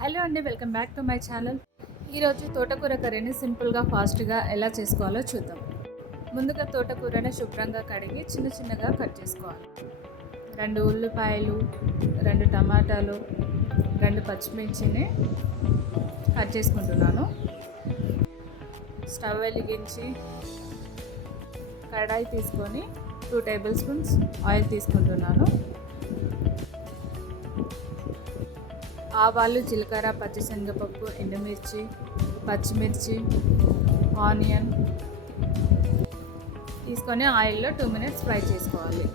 Hello అండి, welcome back to my channel. ఈరోజు తోటకూర కర్రీని సింపుల్గా ఫాస్ట్గా ఎలా చేసుకోవాలో చూద్దాం. ముందుగా తోటకూరని శుభ్రంగా కడిగి చిన్న చిన్నగా కట్ చేసుకోవాలి. 2 ఉల్లిపాయలు, 2 టమాటాలు, 2 పచ్చిమిర్చిని కట్ చేసుకుంటున్నాను. స్టవ్ వెలిగించి కడాయి తీసుకొని 2 టేబుల్ స్పూన్స్ ఆయిల్ తీసుకుంటున్నాను. ఆవాలు, జీలకర్ర, పచ్చిశనగపప్పు, ఎండుమిర్చి, పచ్చిమిర్చి, ఆనియన్ తీసుకొని ఆయిల్లో 2 మినిట్స్ ఫ్రై చేసుకోవాలి.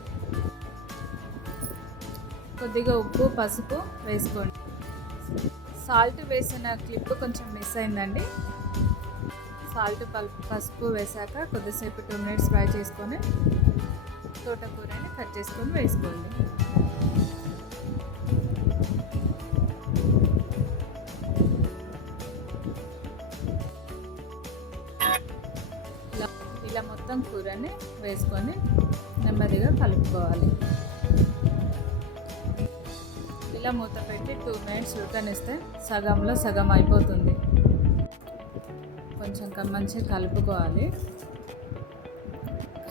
కొద్దిగా ఉప్పు, పసుపు వేసుకోండి. సాల్ట్ వేసిన క్లిప్ కొంచెం మిస్ అయిందండి. సాల్ట్, పసుపు వేసాక కొద్దిసేపు 2 మినిట్స్ ఫ్రై చేసుకొని తోటకూరని కట్ చేసుకొని వేసుకోండి. ఇలా మొత్తం కూరని వేసుకొని నెమ్మదిగా కలుపుకోవాలి. ఇలా మూత పెట్టి 2 మినిట్స్ ఉడకనిస్తే సగంలో సగం అయిపోతుంది. కొంచెం మంచిగా కలుపుకోవాలి.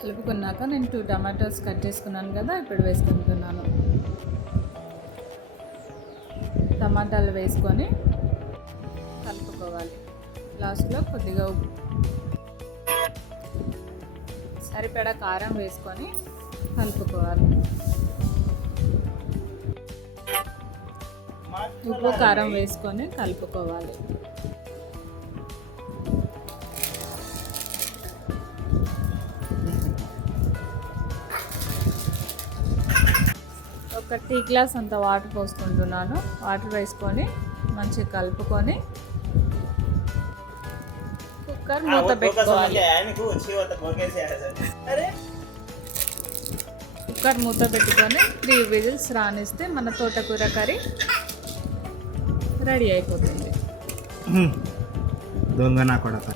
కలుపుకున్నాక నేను 2 టమాటోస్ కట్ చేసుకున్నాను కదా, ఇప్పుడు వేసుకుంటున్నాను. టమాటాలు వేసుకొని కలుపుకోవాలి. లాస్ట్లో కొద్దిగా ఉప్పు, సరిపడా కారం వేసుకొని కలుపుకోవాలి. ఉప్పు, కారం వేసుకొని కలుపుకోవాలి. ఒక టీ గ్లాస్ అంత వాటర్ పోసుకుంటున్నాను. వాటర్ వేసుకొని మంచిగా కలుపుకొని కుక్కర్ మూత పెట్టుకోవాలి. కుక్కర్ మూత పెట్టుకొని 3 విజిల్స్ రానిస్తే మన తోటకూర కర్రీ రెడీ అయిపోతుంది. దొంగ నా కొడక.